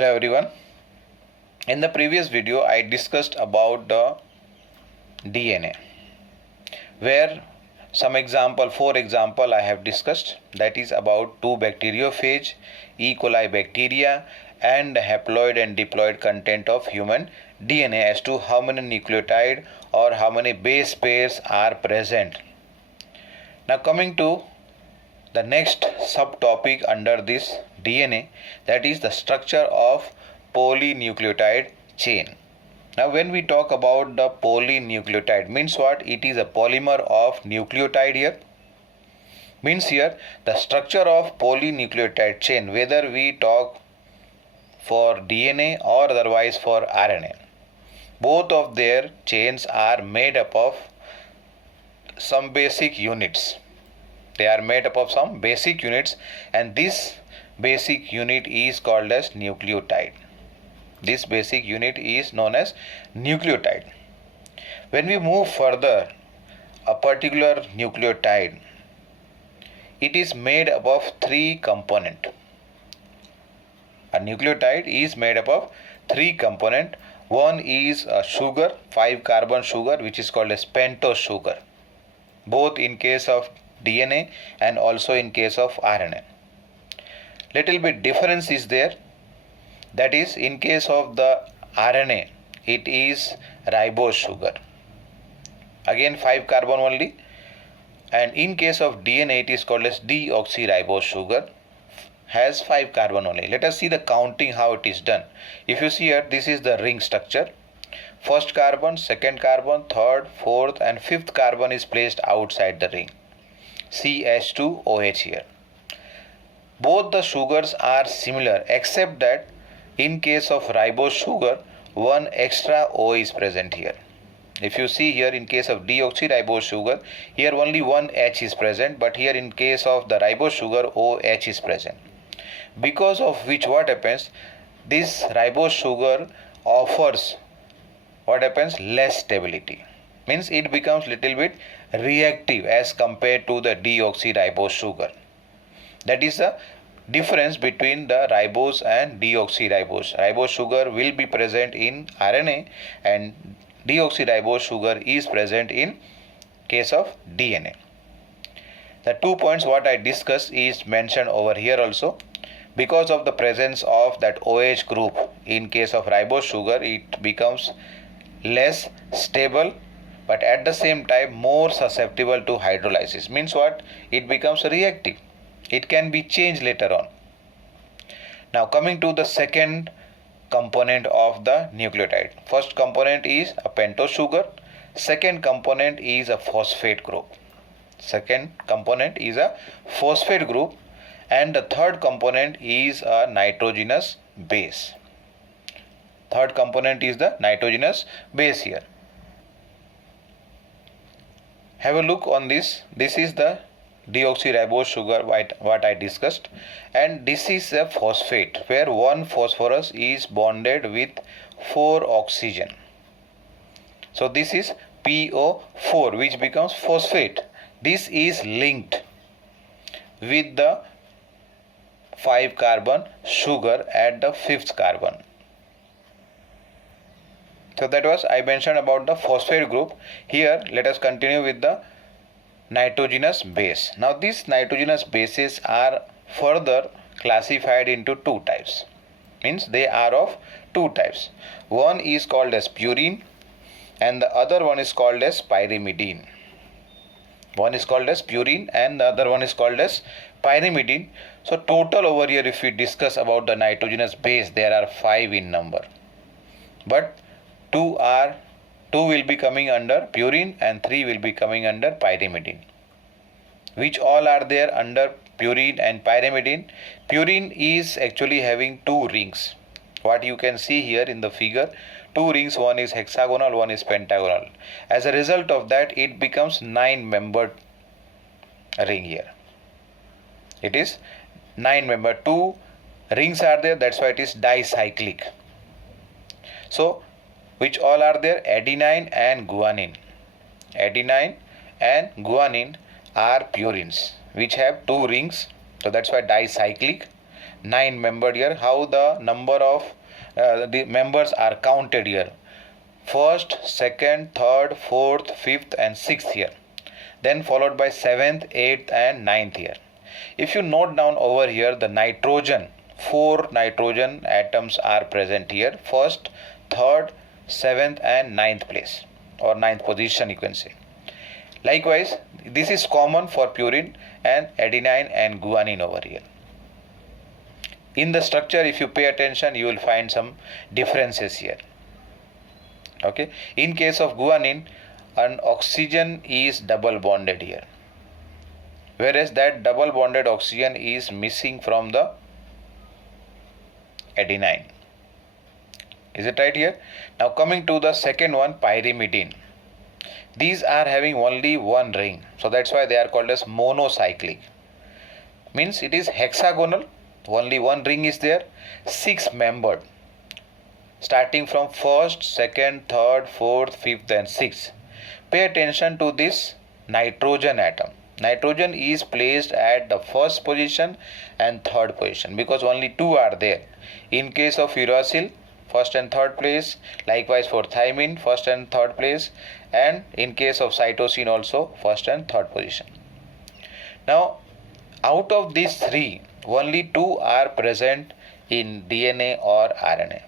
Hello everyone. In the previous video I discussed about the DNA, where four example I have discussed, that is about two bacteriophage, E. coli bacteria and haploid and diploid content of human DNA as to how many nucleotide or how many base pairs are present. Now coming to the next subtopic under this DNA, that is the structure of polynucleotide chain. Now when we talk about the polynucleotide, means what? It is a polymer of nucleotide here. Means here the structure of polynucleotide chain, whether we talk for DNA or otherwise for RNA, both of their chains are made up of some basic units. They are made up of some basic units, and this basic unit is called as nucleotide. This basic unit is known as nucleotide. When we move further, a particular nucleotide, it is made up of three components. A nucleotide is made up of three components. One is a sugar, 5-carbon sugar, which is called as pentose sugar, both in case of DNA and also in case of RNA. Little bit difference is there. That is, in case of the RNA, it is ribose sugar. Again 5-carbon only. And in case of DNA, it is called as deoxyribose sugar, has 5-carbon only. Let us see the counting how it is done. If you see here, this is the ring structure. First carbon, second carbon, third, fourth and fifth carbon is placed outside the ring. CH2OH here. Both the sugars are similar, except that in case of ribose sugar, one extra O is present here. If you see here, in case of deoxyribose sugar, here only one H is present, but here in case of the ribose sugar, OH is present. Because of which what happens, this ribose sugar offers less stability. Means it becomes little bit reactive as compared to the deoxyribose sugar. That is the difference between the ribose and deoxyribose. Ribose sugar will be present in RNA and deoxyribose sugar is present in case of DNA. The 2 points what I discussed is mentioned over here also. Because of the presence of that OH group in case of ribose sugar, it becomes less stable, but at the same time more susceptible to hydrolysis. Means what? It becomes reactive. It can be changed later on. Now coming to the second component of the nucleotide. First component is a pentose sugar. Second component is a phosphate group. And the third component is a nitrogenous base. Third component is the nitrogenous base here. Have a look on this. This is the deoxyribose sugar, what I discussed, and this is a phosphate where one phosphorus is bonded with 4 oxygen. So this is PO4, which becomes phosphate. This is linked with the 5-carbon sugar at the 5th carbon. So that was I mentioned about the phosphate group. Here let us continue with the nitrogenous base. Now these nitrogenous bases are further classified into two types. Means they are of two types. One is called as purine and the other one is called as pyrimidine. One is called as purine and the other one is called as pyrimidine. So total over here, if we discuss about the nitrogenous base, there are 5 in number. But 2 will be coming under purine and 3 will be coming under pyrimidine. Which all are there under purine and pyrimidine? Purine is actually having 2 rings. What you can see here in the figure, 2 rings, one is hexagonal, one is pentagonal. As a result of that, it becomes 9-membered ring here. It is 9-membered. 2 rings are there, that's why it is dicyclic. So which all are there? Adenine and guanine. Adenine and guanine are purines which have 2 rings, so that's why dicyclic. 9 membered here. How the number of the members are counted here: first, second, third, fourth, fifth and sixth here, then followed by 7th, 8th and 9th here. If you note down over here, the nitrogen, 4 nitrogen atoms are present here: first, third, 7th and 9th place, or 9th position you can say. Likewise, this is common for purine and adenine and guanine over here. In the structure, if you pay attention, you will find some differences here. Okay, in case of guanine, an oxygen is double bonded here, whereas that double bonded oxygen is missing from the adenine. Is it right here? Now coming to the second one, pyrimidine. These are having only one ring, so that's why they are called as monocyclic. Means it is hexagonal, only one ring is there, 6 membered, starting from first, second, third, fourth, fifth and sixth. Pay attention to this nitrogen atom. Nitrogen is placed at the first position and third position because only 2 are there. In case of uracil, first and third place, likewise for thymine, first and third place, and in case of cytosine also first and third position. Now out of these 3, only 2 are present in DNA or RNA.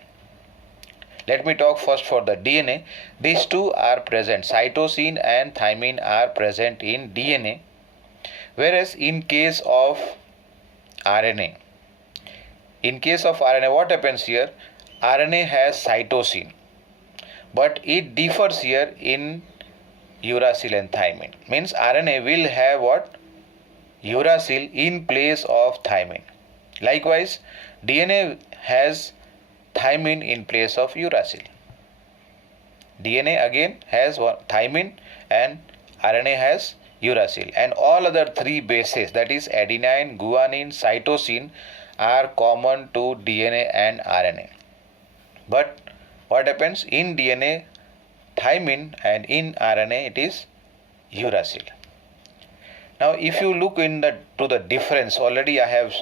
Let me talk first for the DNA. These 2 are present, cytosine and thymine are present in DNA, whereas in case of RNA, what happens here? RNA has cytosine, but it differs here in uracil and thymine. Means RNA will have what? Uracil in place of thymine. Likewise, DNA has thymine in place of uracil. DNA again has thymine and RNA has uracil, and all other 3 bases, that is adenine, guanine, cytosine, are common to DNA and RNA. But what happens in DNA? Thymine, and in RNA it is uracil. Now if you look to the difference, already I have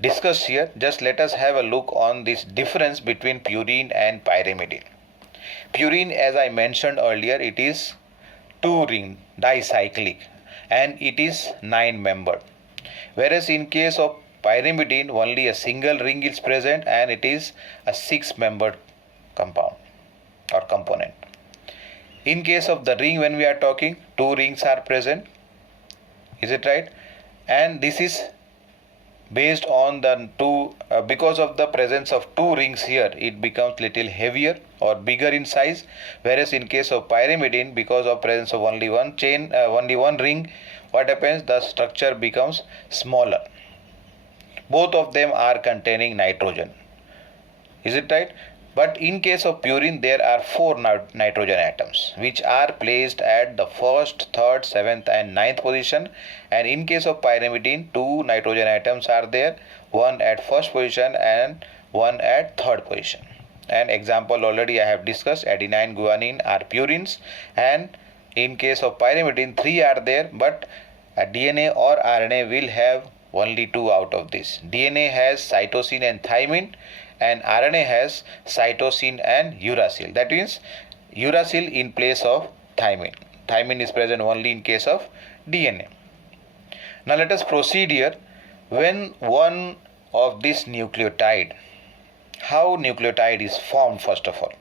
discussed here, just let us have a look on this difference between purine and pyrimidine. Purine, as I mentioned earlier, it is 2 ring dicyclic and it is 9 membered, whereas in case of pyrimidine only a single ring is present and it is a 6 membered compound or component. In case of the ring, when we are talking, 2 rings are present. Is it right? And this is based on the 2 because of the presence of 2 rings here, it becomes little heavier or bigger in size, whereas in case of pyrimidine, because of presence of only one chain, only one ring, what happens? The structure becomes smaller. Both of them are containing nitrogen. Is it right? But in case of purine, there are 4 nitrogen atoms which are placed at the first, third, 7th and 9th position, and in case of pyrimidine, 2 nitrogen atoms are there, one at first position and one at third position. And example already I have discussed, adenine, guanine are purines, and in case of pyrimidine 3 are there, but DNA or RNA will have only 2 out of this. DNA has cytosine and thymine, and RNA has cytosine and uracil. That means uracil in place of thymine. Thymine is present only in case of DNA. Now let us proceed here. When one of this nucleotide, how nucleotide is formed first of all?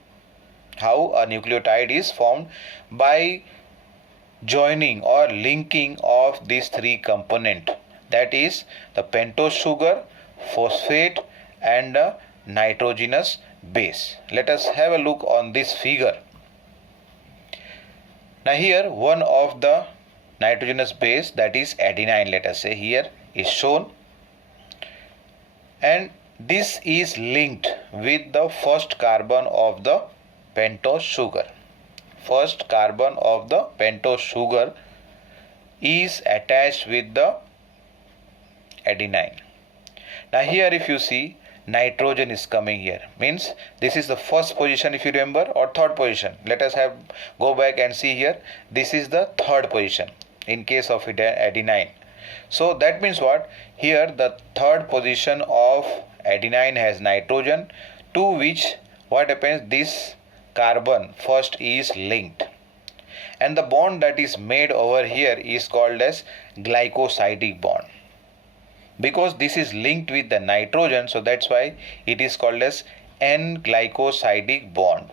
How a nucleotide is formed? By joining or linking of these 3 components, that is the pentose sugar, phosphate and a nitrogenous base. Let us have a look on this figure. Now here one of the nitrogenous base, that is adenine, let us say here, is shown, and this is linked with the first carbon of the pentose sugar. First carbon of the pentose sugar is attached with the adenine. Now here if you see, nitrogen is coming here, means this is the first position if you remember, or third position. Let us go back and see here, this is the third position in case of adenine. So that means what? Here the third position of adenine has nitrogen, to which what happens, this carbon first is linked, and the bond that is made over here is called as glycosidic bond. Because this is linked with the nitrogen, so that's why it is called as N-glycosidic bond.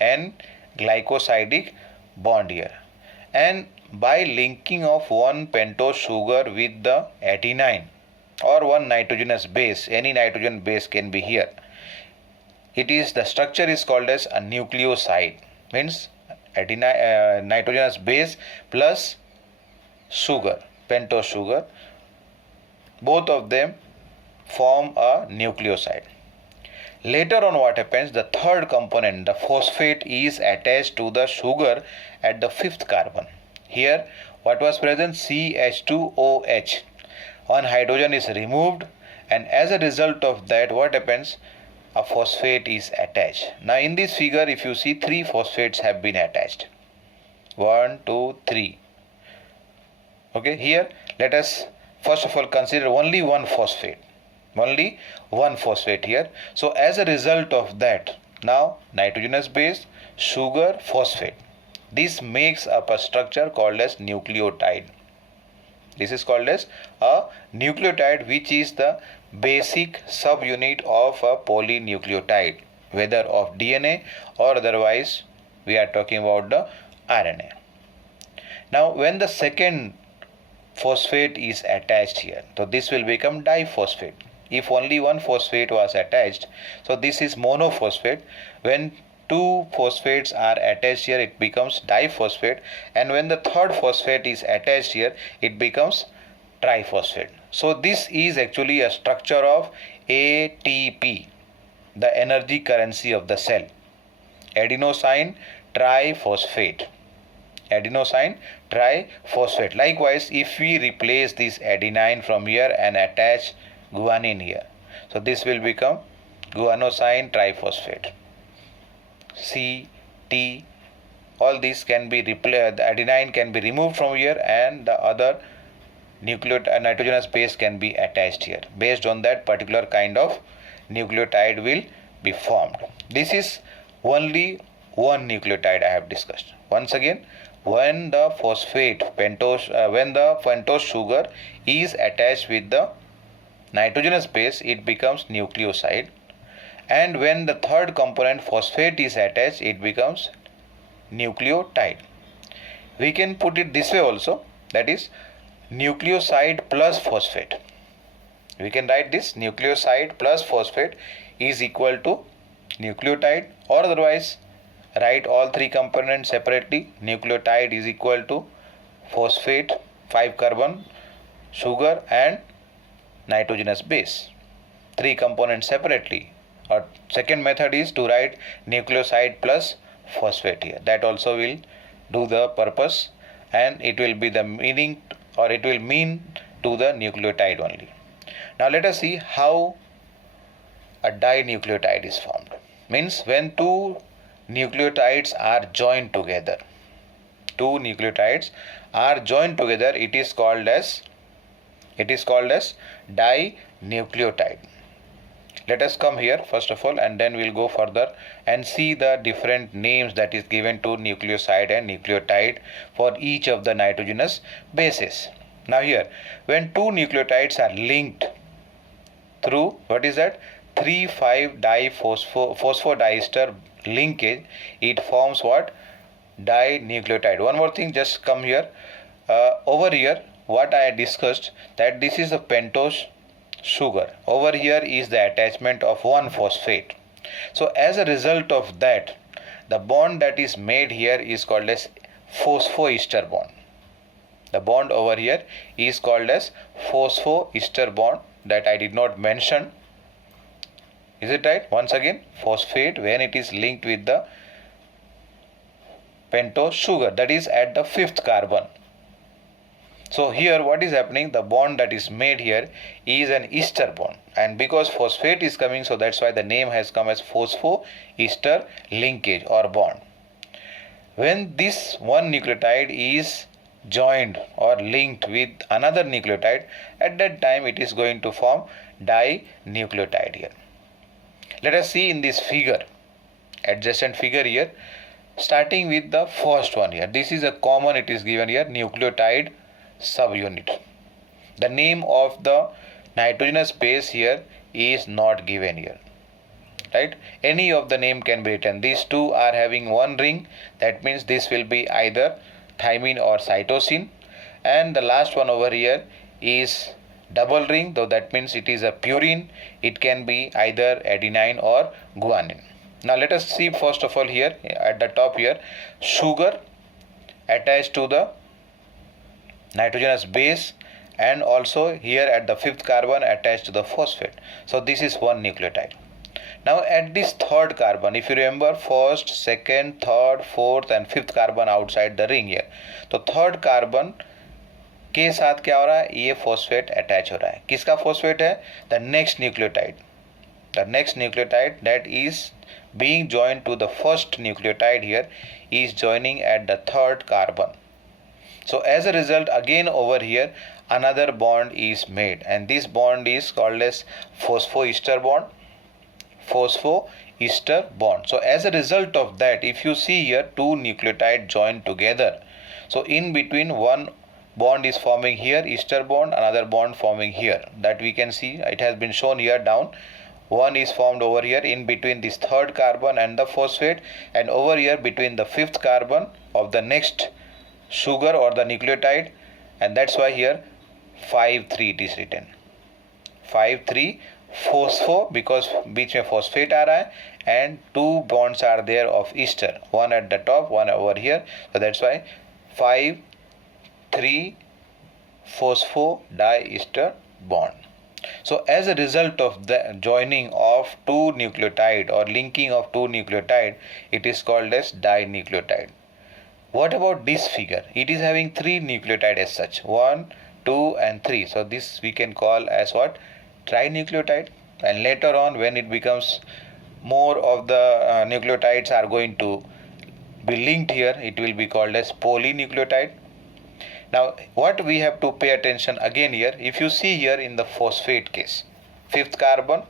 N-glycosidic bond here. And by linking of one pentose sugar with the adenine or one nitrogenous base, any nitrogen base can be here, the structure is called as a nucleoside. Means adenine, nitrogenous base plus sugar, pentose sugar, both of them form a nucleoside. Later on what happens, the third component, the phosphate, is attached to the sugar at the fifth carbon. Here what was present, CH2OH. One hydrogen is removed, and as a result of that what happens, a phosphate is attached. Now in this figure if you see, 3 phosphates have been attached. 1, 2, 3. Okay, here let us first of all consider only one phosphate. Only one phosphate here. So as a result of that, now nitrogenous base, sugar, phosphate. This makes up a structure called as nucleotide. This is called as a nucleotide, which is the basic subunit of a polynucleotide, whether of DNA or otherwise we are talking about the RNA. Now when the second phosphate is attached here, so this will become diphosphate. If only one phosphate was attached, so this is monophosphate. When 2 phosphates are attached here, it becomes diphosphate, and when the third phosphate is attached here, it becomes triphosphate. So this is actually a structure of ATP, the energy currency of the cell, adenosine triphosphate. Adenosine triphosphate. Likewise, if we replace this adenine from here and attach guanine here, so this will become guanosine triphosphate. C, T, all these can be replaced. The adenine can be removed from here, and the other nitrogenous base can be attached here. Based on that, particular kind of nucleotide will be formed. This is only one nucleotide I have discussed. Once again, when the pentose sugar is attached with the nitrogenous base, it becomes nucleoside, and when the third component phosphate is attached, it becomes nucleotide. We can put it this way also, that is nucleoside plus phosphate. We can write this nucleoside plus phosphate is equal to nucleotide, or otherwise write all 3 components separately. Nucleotide is equal to phosphate, 5 carbon, sugar and nitrogenous base. 3 components separately. Or second method is to write nucleoside plus phosphate here. That also will do the purpose, and it will be the meaning, or it will mean to the nucleotide only. Now let us see how a dinucleotide is formed. Means when 2 nucleotides are joined together. 2 nucleotides are joined together, it is called as dinucleotide. Let us come here first of all, and then we'll go further and see the different names that is given to nucleoside and nucleotide for each of the nitrogenous bases. Now here, when 2 nucleotides are linked through, what is that, 3,5-diphosphodiester linkage, it forms what, dinucleotide. One more thing, just come here. Over here what I discussed, that this is a pentose sugar. Over here is the attachment of one phosphate. So as a result of that, the bond that is made here is called as phosphoester bond. The bond over here is called as phosphoester bond, that I did not mention. Is it right? Once again, phosphate, when it is linked with the pentose sugar, that is at the 5th carbon. So here what is happening, the bond that is made here is an ester bond, and because phosphate is coming, so that's why the name has come as phosphoester linkage or bond. When this one nucleotide is joined or linked with another nucleotide, at that time it is going to form dinucleotide here. Let us see in this figure, adjacent figure here, starting with the first one here. This is a common, it is given here, nucleotide subunit. The name of the nitrogenous base here is not given here, right? Any of the name can be written. These two are having one ring, that means this will be either thymine or cytosine, and the last one over here is double ring, though that means it is a purine. It can be either adenine or guanine. Now let us see first of all here at the top here, sugar attached to the nitrogenous base, and also here at the fifth carbon attached to the phosphate. So this is one nucleotide. Now at this third carbon, if you remember first, second, third, fourth and fifth carbon outside the ring here, तो third carbon के साथ क्या हो रहा है, ये phosphate attach हो रहा है. किसका phosphate है? The next nucleotide. The next nucleotide that is being joined to the first nucleotide here is joining at the third carbon. So as a result, again over here another bond is made, and this bond is called as phosphoester bond. Phosphoester bond. So as a result of that, if you see here two nucleotides joined together, so in between one bond is forming here, ester bond, another bond forming here, that we can see it has been shown here down. One is formed over here in between this third carbon and the phosphate, and over here between the fifth carbon of the next sugar or the nucleotide, and that's why here 5,3 it is written. 5,3 phosphor, because बीच में phosphate आ रहा है, and two bonds are there of ester, one at the top, one over here, so that's why 5,3 phosphodiester bond. So as a result of the joining of two nucleotide or linking of two nucleotide, it is called as dinucleotide. What about this figure? It is having three nucleotide as such, 1, 2 and 3. So this we can call as what? Trinucleotide. And later on when it becomes more of the nucleotides are going to be linked here, it will be called as polynucleotide. Now what we have to pay attention again here, if you see here in the phosphate case, fifth carbon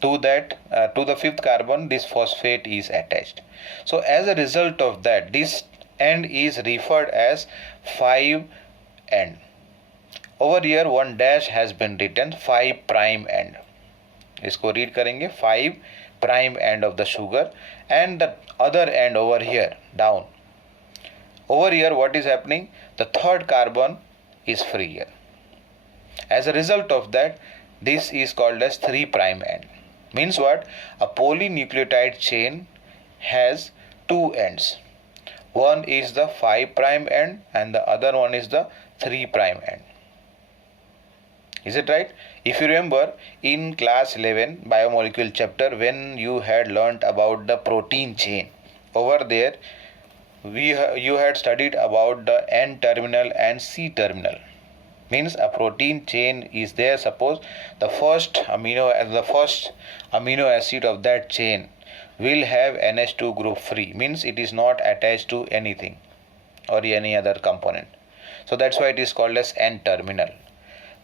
to that to the fifth carbon this phosphate is attached. So as a result of that, this end is referred as 5 end. Over here one dash has been written, 5 prime end. इसको read करेंगे, 5 prime end of the sugar, and the other end over here down. Over here what is happening? The third carbon is free here. As a result of that, this is called as 3 prime end. Means what? A polynucleotide chain has two ends. One is the 5 prime end and the other one is the 3 prime end. Is it right? If you remember in class 11 biomolecule chapter, when you had learnt about the protein chain, over there you had studied about the N terminal and C terminal. Means a protein chain is there. Suppose the first amino acid of that chain will have NH2 group free, means it is not attached to anything or any other component. So that's why it is called as N terminal.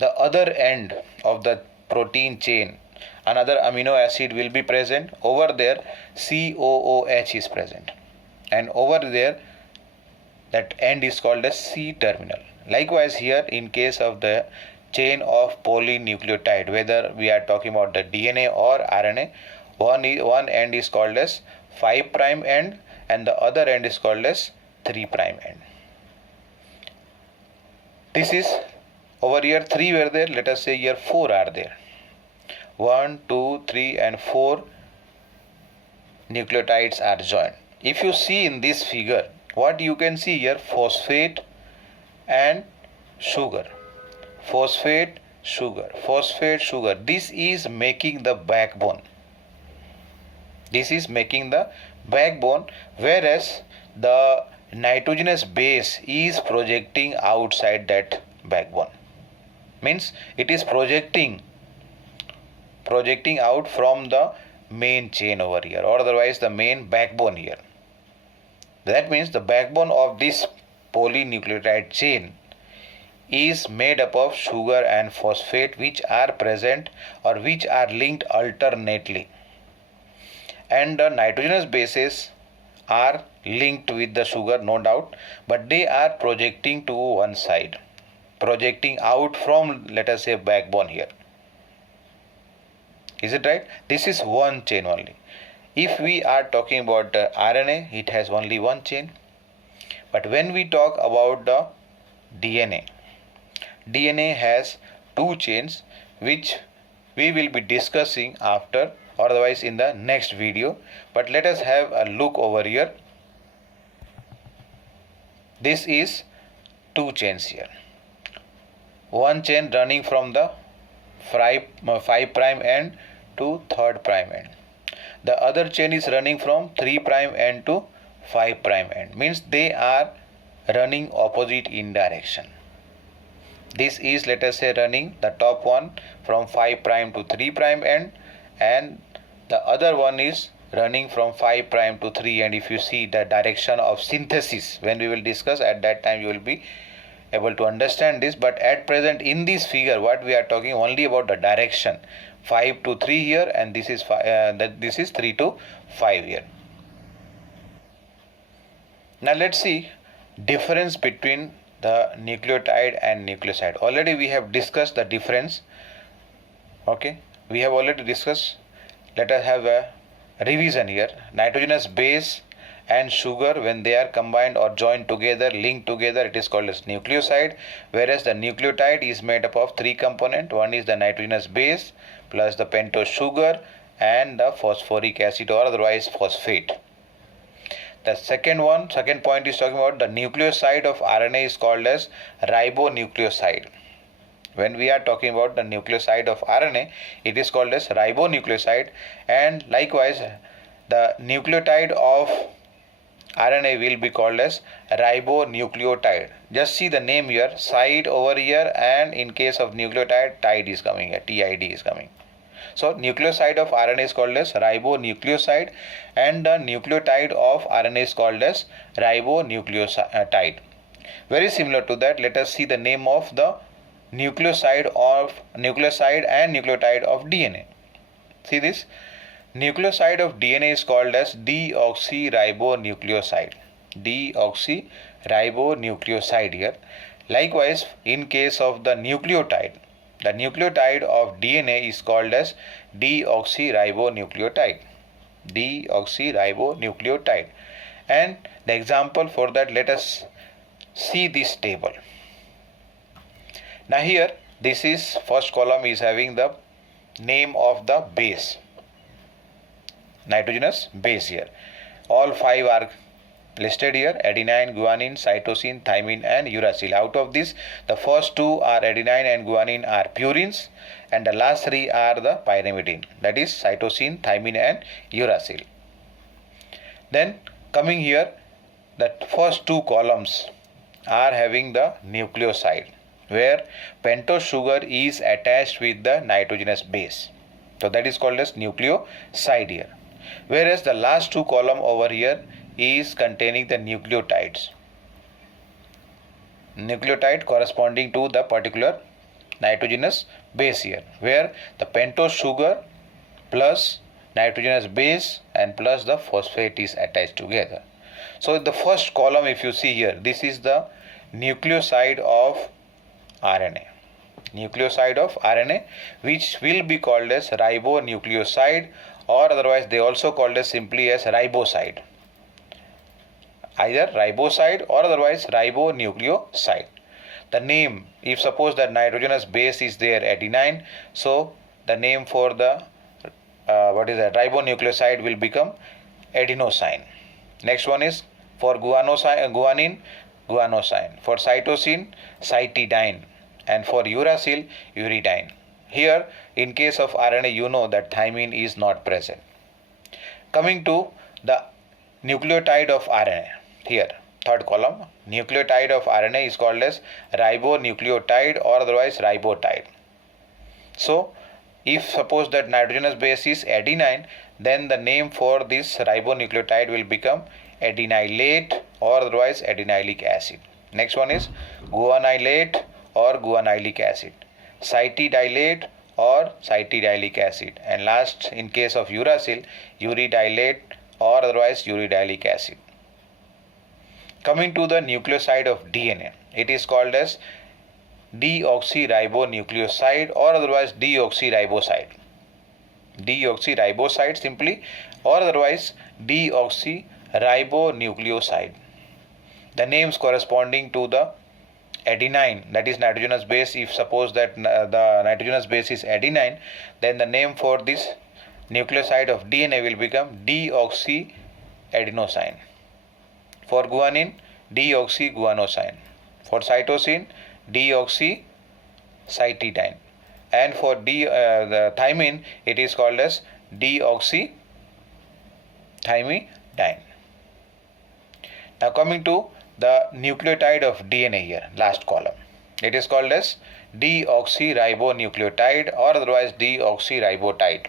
The other end of the protein chain, another amino acid will be present. Over there COOH is present, and over there that end is called as C terminal. Likewise here in case of the chain of polynucleotide, whether we are talking about the DNA or RNA, one end is called as 5 prime end and the other end is called as 3 prime end. This is over here 3 were there, let us say here 4 are there. 1, 2, 3 and 4 nucleotides are joined. If you see in this figure, what you can see here, phosphate and sugar, phosphate, sugar, phosphate, sugar. This is making the backbone. This is making the backbone, whereas the nitrogenous base is projecting outside that backbone. Means it is projecting out from the main chain over here, or otherwise the main backbone here. That means the backbone of this polynucleotide chain is made up of sugar and phosphate which are present or which are linked alternately, and the nitrogenous bases are linked with the sugar, no doubt, but they are projecting to one side, projecting out from, let us say, backbone here. Is it right? This is one chain only. If we are talking about the RNA, it has only one chain. But when we talk about the DNA has two chains, which we will be discussing after, or otherwise in the next video. But let us have a look over here. This is two chains here. One chain running from the 5' end to 3' end. The other chain is running from 3' end to 5' end. Means they are running opposite in direction. This is, let us say, running the top one from 5' to 3' end, and the other one is running from 5' to 3. And if you see the direction of synthesis, when we will discuss, at that time you will be able to understand this. But at present in this figure, what we are talking only about the direction, 5 to 3 here, and this is 3 to 5 here. Now let's see difference between the nucleotide and nucleoside. Already we have discussed the difference. Okay, we have already discussed. Let us have a revision here. Nitrogenous base and sugar, when they are combined or joined together, linked together, it is called as nucleoside, whereas the nucleotide is made up of three components. One is the nitrogenous base plus the pentose sugar and the phosphoric acid, or otherwise phosphate. The second point is talking about the nucleoside of RNA is called as ribonucleoside. When we are talking about the nucleoside of RNA, it is called as ribonucleoside, and likewise the nucleotide of RNA will be called as ribonucleotide. Just see the name here, side over here, and in case of nucleotide, tide is coming here, TID is coming. So nucleoside of RNA is called as ribonucleoside, and the nucleotide of RNA is called as ribonucleotide. Very similar to that, let us see the name of the nucleoside and nucleotide of DNA. See this? Nucleoside of DNA is called as deoxyribonucleoside. Deoxyribonucleoside here. Likewise, in case of the nucleotide of DNA is called as deoxyribonucleotide. And the example for that, let us see this table. Now here, this is first column is having the name of the base, nitrogenous base here. All five are listed here: adenine, guanine, cytosine, thymine and uracil. Out of this, the first two are adenine and guanine are purines, and the last three are the pyrimidine, that is cytosine, thymine and uracil. Then coming here, the first two columns are having the nucleoside, where pentose sugar is attached with the nitrogenous base. So that is called as nucleoside here. Whereas the last two column over here is containing the nucleotide corresponding to the particular nitrogenous base here, where the pentose sugar plus nitrogenous base and plus the phosphate is attached together. So the first column, if you see here, this is the nucleoside of RNA, which will be called as ribonucleoside, or otherwise they also called as simply as riboside. Either riboside or otherwise ribonucleoside. The name, if suppose that nitrogenous base is there, adenine, so the name for the ribonucleoside will become adenosine. Next one is for guanine, guanosine. For cytosine, cytidine. And for uracil, uridine. Here, in case of RNA, you know that thymine is not present. Coming to the nucleotide of RNA, here, third column, nucleotide of RNA is called as ribonucleotide or otherwise ribotide. So, if suppose that nitrogenous base is adenine, then the name for this ribonucleotide will become adenylate or otherwise adenylic acid. Next one is guanylate or guanylyl acid, cytidylate or cytidyllic acid, and last in case of uracil, uridylate or otherwise uridylic acid. Coming to the nucleoside of DNA, it is called as deoxyribonucleoside or otherwise deoxyriboside. Deoxyriboside simply or otherwise deoxyribonucleoside. The names corresponding to the adenine, that is nitrogenous base. If suppose that the nitrogenous base is adenine, then the name for this nucleoside of DNA will become deoxyadenosine. For guanine, deoxyguanosine. For cytosine, deoxycytidine. And for the thymine, it is called as deoxythymidine. Now coming to the nucleotide of DNA here, last column. It is called as deoxyribonucleotide or otherwise deoxyribotide.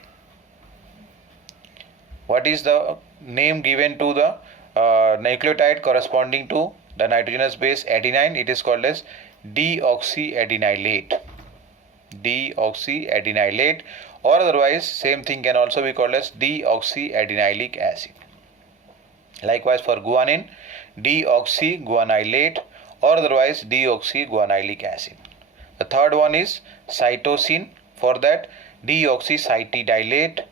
What is the name given to the nucleotide corresponding to the nitrogenous base adenine? It is called as deoxyadenylate. Deoxyadenylate or otherwise same thing can also be called as deoxyadenylic acid. Likewise for guanine, deoxyguanylate or otherwise deoxyguanylic acid. The third one is cytosine. For that, deoxycytidylate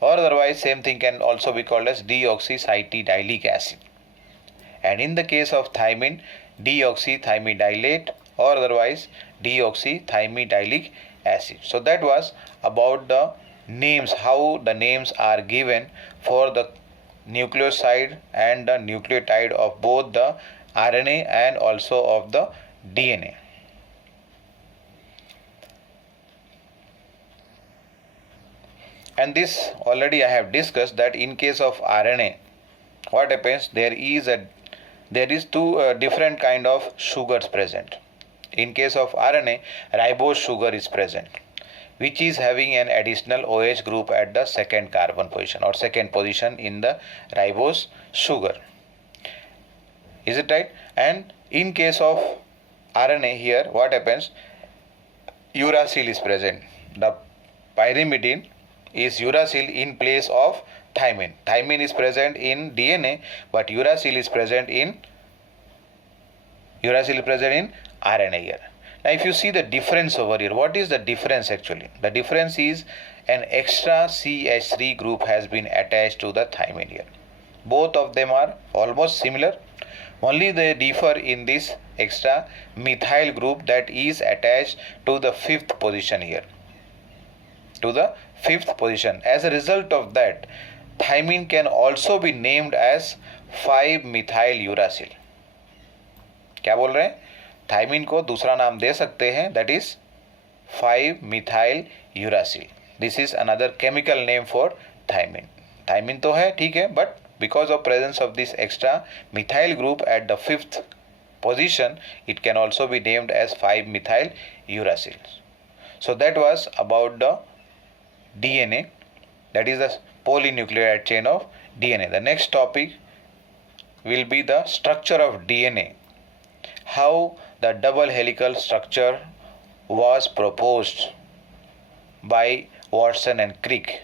or otherwise same thing can also be called as deoxycytidyllic acid. And in the case of thymine, deoxythymidylate or otherwise deoxythymidyllic acid. So that was about the names, how the names are given for the nucleoside and the nucleotide of both the RNA and also of the DNA. And this already I have discussed that in case of RNA, what happens, there is two different kind of sugars present. In case of RNA, ribose sugar is present, which is having an additional OH group at the second carbon position or second position in the ribose sugar. Is it right? And in case of RNA here, what happens? Uracil is present. The pyrimidine is uracil in place of thymine. Thymine is present in DNA, but uracil is present in RNA here. Now if you see the difference over here, what is the difference actually? The difference is an extra CH3 group has been attached to the thymine here. Both of them are almost similar, only they differ in this extra methyl group that is attached to the fifth position here. To the fifth position. As a result of that, thymine can also be named as 5-methyl uracil. क्या बोल रहे हैं? Thymine को दूसरा नाम दे सकते हैं, that is 5-methyl uracil. This is another chemical name for thymine. Thymine तो है, ठीक है, but because of presence of this extra methyl group at the fifth position, it can also be named as 5-methyl uracil. So that was about the DNA, that is the polynucleotide chain of DNA. The next topic will be the structure of DNA. How the double helical structure was proposed by Watson and Crick.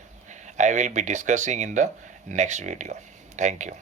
I will be discussing in the next video. Thank you.